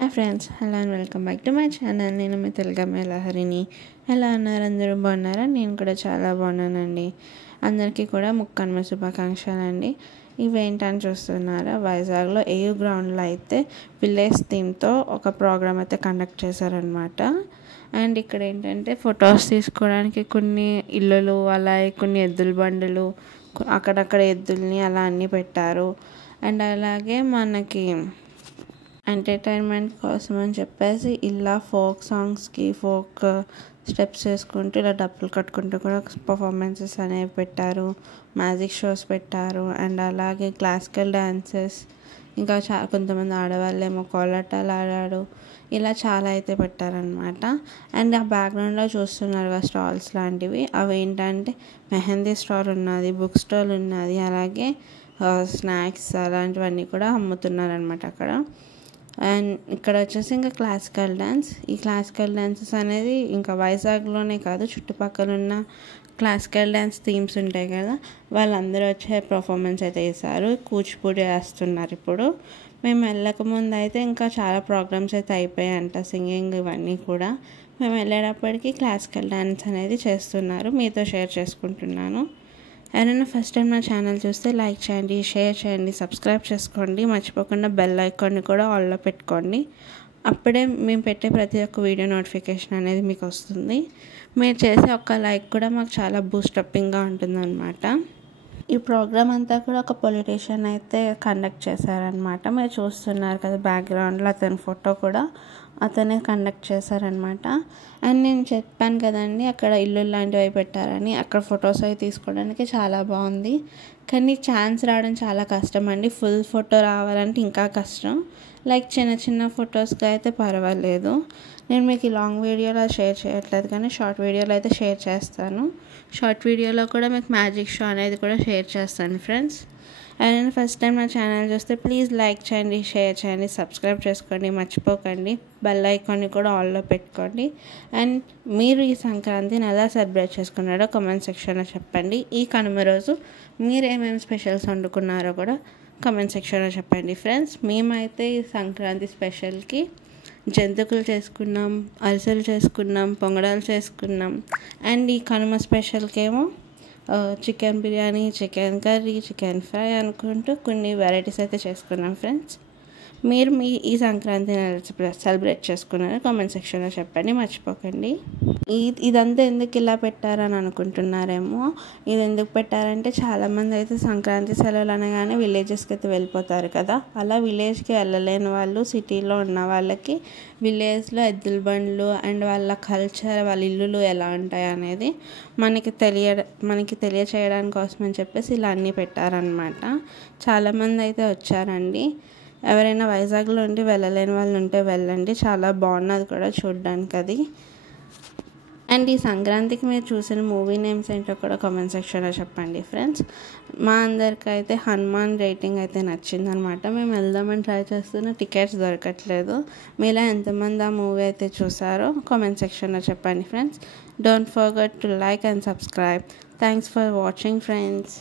Hi friends, hello and welcome back to my channel. నేను మీ తెలుగమ్మ లహరిని. ఎలా ఉన్నారు? అందరూ బాగున్నారా? నేను కూడా చాలా బాగున్నానండి. అందరికీ కూడా ముక్కనుమ శుభాకాంక్షలు అండి. ఇవేంటని చూస్తున్నారా, వైజాగ్లో ఏయూ గ్రౌండ్లో అయితే విలేజ్ థీమ్తో ఒక ప్రోగ్రామ్ అయితే కండక్ట్ చేశారనమాట. అండ్ ఇక్కడ ఏంటంటే ఫొటోస్ తీసుకోవడానికి కొన్ని ఇల్లులు, అలాగే కొన్ని ఎద్దుల బండులు, అక్కడక్కడ ఎద్దుల్ని అలా అన్నీ పెట్టారు. అండ్ అలాగే మనకి ఎంటర్టైన్మెంట్ కోసం అని చెప్పేసి ఇలా ఫోక్ సాంగ్స్కి ఫోక్ స్టెప్స్ వేసుకుంటూ ఇలా డప్పులు కట్టుకుంటూ కూడా పర్ఫార్మెన్సెస్ అనేవి పెట్టారు. మ్యాజిక్ షోస్ పెట్టారు. అండ్ అలాగే క్లాసికల్ డ్యాన్సెస్, ఇంకా కొంతమంది ఆడవాళ్ళేమో కోలాటాలు ఆడారు. ఇలా చాలా అయితే పెట్టారనమాట. అండ్ ఆ బ్యాక్గ్రౌండ్లో చూస్తున్నారు స్టాల్స్ లాంటివి. అవి ఏంటంటే మెహందీ స్టాల్ ఉన్నది, బుక్ స్టాల్ ఉన్నది, అలాగే స్నాక్స్ అలాంటివన్నీ కూడా అమ్ముతున్నారనమాట అక్కడ. అండ్ ఇక్కడ వచ్చేసి ఇంకా క్లాసికల్ డ్యాన్స్. ఈ క్లాసికల్ డ్యాన్సెస్ అనేది ఇంకా వైజాగ్లోనే కాదు, చుట్టుపక్కల ఉన్న క్లాసికల్ డ్యాన్స్ థీమ్స్ ఉంటాయి కదా, వాళ్ళందరూ వచ్చే పర్ఫార్మెన్స్ అయితే చేశారు. కూచిపూడి వేస్తున్నారు. ఇప్పుడు మేము వెళ్ళకముందు అయితే ఇంకా చాలా ప్రోగ్రామ్స్ అయితే అయిపోయాయంట, సింగింగ్ ఇవన్నీ కూడా. మేము వెళ్ళేటప్పటికి క్లాసికల్ డ్యాన్స్ అనేది చేస్తున్నారు. మీతో షేర్ చేసుకుంటున్నాను. ఎవరైనా ఫస్ట్ టైం నా ఛానల్ చూస్తే లైక్ చేయండి, షేర్ చేయండి, సబ్స్క్రైబ్ చేసుకోండి. మర్చిపోకుండా బెల్ ఐకాన్ని కూడా ఆన్లో పెట్టుకోండి. అప్పుడే మేము పెట్టే ప్రతి ఒక్క వీడియో నోటిఫికేషన్ అనేది మీకు వస్తుంది. మీరు చేసే ఒక్క లైక్ కూడా మాకు చాలా బూస్టప్పింగ్గా ఉంటుందన్నమాట. ఈ ప్రోగ్రామ్ అంతా కూడా ఒక పొలిటీషియన్ అయితే కండక్ట్ చేశారనమాట. మీరు చూస్తున్నారు కదా బ్యాక్గ్రౌండ్లో అతని ఫోటో కూడా అతనే కండక్ట్ చేశారనమాట. అండ్ నేను చెప్పాను కదండి అక్కడ ఇల్లు లాంటివి పెట్టారని, అక్కడ ఫొటోస్ అవి తీసుకోవడానికి చాలా బాగుంది. కానీ ఛాన్స్ రావడం చాలా కష్టం అండి. ఫుల్ ఫోటో రావాలంటే ఇంకా కష్టం. లైక్ చిన్న చిన్న ఫొటోస్గా అయితే పర్వాలేదు. నేను మీకు ఈ లాంగ్ వీడియోలో షేర్ చేయట్లేదు, కానీ షార్ట్ వీడియోలో అయితే షేర్ చేస్తాను. షార్ట్ వీడియోలో కూడా మీకు మ్యాజిక్ షో అనేది కూడా షేర్ చేస్తాను ఫ్రెండ్స్. ఎవరైనా ఫస్ట్ టైం నా ఛానల్ చూస్తే ప్లీజ్ లైక్ చేయండి, షేర్ చేయండి, సబ్స్క్రైబ్ చేసుకోండి. మర్చిపోకండి బెల్ ఐకాన్ని కూడా ఆన్లో పెట్టుకోండి. అండ్ మీరు ఈ సంక్రాంతిని ఎలా సెలబ్రేట్ చేసుకున్నారో కామెంట్ సెక్షన్లో చెప్పండి. ఈ కనుమ రోజు మీరు ఏమేమి స్పెషల్స్ వండుకున్నారో కూడా కామెంట్ సెక్షన్లో చెప్పండి ఫ్రెండ్స్. మేమైతే ఈ సంక్రాంతి స్పెషల్కి జంతికలు చేసుకున్నాం, అరిసెలు చేసుకున్నాం, పొంగడాలు చేసుకున్నాం. అండ్ ఈ కనుమ స్పెషల్కి ఏమో chicken biryani, chicken curry, chicken fry అనుకుంటూ కొన్ని వెరైటీస్ అయితే చేసుకున్నాం ఫ్రెండ్స్. మీరు ఈ సంక్రాంతిని సెలబ్రేట్ చేసుకున్నారో కామెంట్ సెక్షన్లో చెప్పండి. మర్చిపోకండి. ఇదంతా ఎందుకు ఇలా పెట్టారని అనుకుంటున్నారేమో. ఇది ఎందుకు పెట్టారంటే చాలామంది అయితే సంక్రాంతి సెలవులు అనగానే విలేజెస్కి అయితే వెళ్ళిపోతారు కదా. అలా విలేజ్కి వెళ్ళలేని వాళ్ళు, సిటీలో ఉన్న వాళ్ళకి విలేజ్లో ఎద్దుల బండ్లు అండ్ వాళ్ళ కల్చర్, వాళ్ళ ఇల్లులు ఎలా ఉంటాయి అనేది మనకి తెలియచేయడానికి కోసం అని చెప్పేసి ఇలా అన్నీ పెట్టారనమాట. చాలామంది అయితే వచ్చారండి. ఎవరైనా వైజాగ్లో ఉండి వెళ్ళలేని వాళ్ళు ఉంటే వెళ్ళండి, చాలా బాగున్నది కూడా చూడడానికి అది. అండ్ ఈ సంక్రాంతికి మీరు చూసిన మూవీ నేమ్స్ ఏంటో కూడా కామెంట్ సెక్షన్లో చెప్పండి ఫ్రెండ్స్. మా అందరికీ అయితే హనుమాన్ రేటింగ్ అయితే నచ్చిందనమాట. మేము వెళ్దామని ట్రై చేస్తున్న టికెట్స్ దొరకట్లేదు. మీలా ఎంతమంది ఆ మూవీ అయితే చూసారో కామెంట్ సెక్షన్లో చెప్పండి friends. Don't forget to like and subscribe. Thanks for watching friends.